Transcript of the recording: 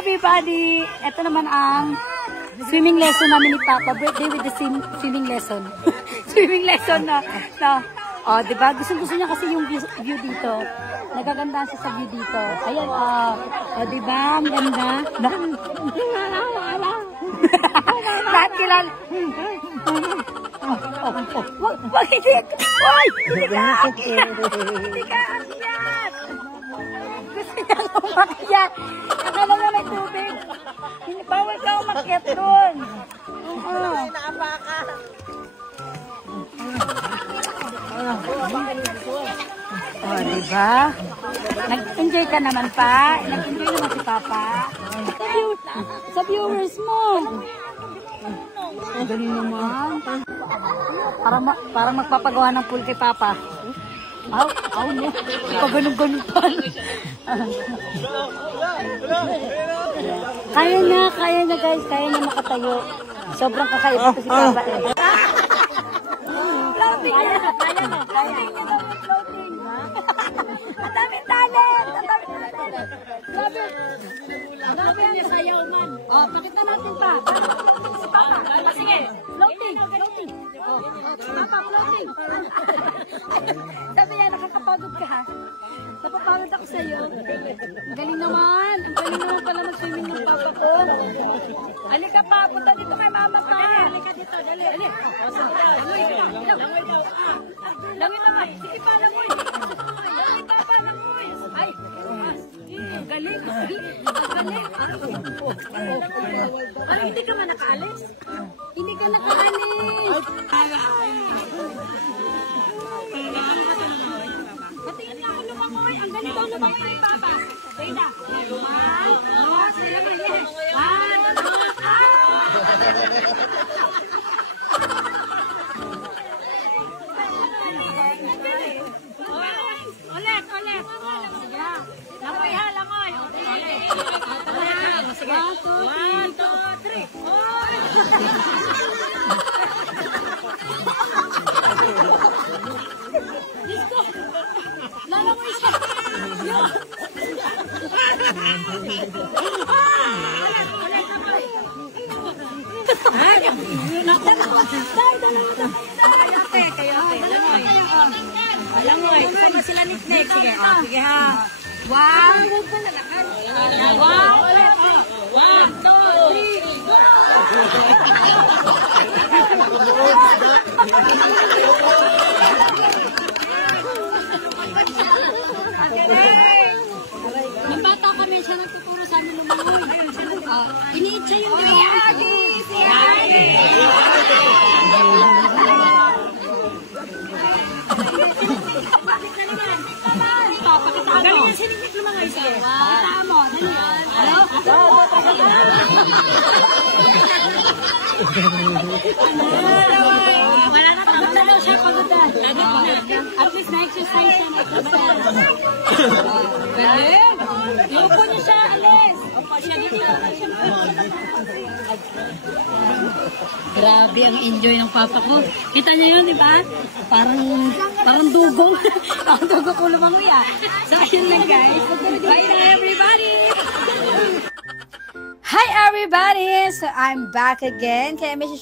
everybody! Ito naman ang swimming lesson namin ni Papa. Birthday with the swimming lesson. Swimming lesson na. Oh, diba? Gusto niya kasi yung view dito. Nagagandaan siya sa view dito. Ayan, oh, diba? Ang ganda. Lahat kilala. Wag higit! Uy! Hindi ka akyat! Hindi ka akyat! Gusto niya umakyat. Akala nga may tubig. Bawal ka umakyat doon. Oh, diba? Nag-enjoy ka naman pa. Nag-enjoy naman si Papa. Sa viewers mo. Ang galing naman. Parang magpapagawa ng pool kay Papa. Aw, no. Pagganong-ganon pa. Kaya na guys. Kaya na makatayo. Sobrang kakaiba ko si Papa eh. Floating na. Floating. Ang daming talent. Grabe ang sayaw man. Oh, pakita natin pa. Si Papa. Sige. Floating. Papa, floating. Sabi niya, nakakapagod ka ha. Napapagod ako sa'yo. Ang galing naman. Ang galing naman pala mag-swimming ng Papa ko. Halika pa. Punta dito kay Mama pa. Halika dito. Dali. Langoy naman. Sige pa, langoy. Langoy, Papa, langoy. Ay. Ang galing. Parang hindi ka man nakaalis. Hindi ka nakaalis. Patingin nga ako lumangoy. Ang galing daw lumangoy, Papa. Data. Ulit. Langoy ha, langoy. Sige. 1, 2, 3. Lalangoy siya. Langoy. Sama sila Nick. Sige ha. 1, 2, 3. Nung bata kami, siya nagtuturo sa amin lumangoy. Iniit siya yung si Adi. Galing yan sinigit lumangoy. Sige. Kita mo. Hello? Wala na tapos na daw siya pagutan. At least na-exercise siya. Galing. Iupo niya siya, alis. Opo, siya dito. Grabe ang enjoy ng Papa ko. Kita niyo yun, di ba? Parang dugong. Parang dugong ko lumangoy ah. So, ayun lang guys. Bye na everybody! Hi everybody! So I'm back again. Kaya may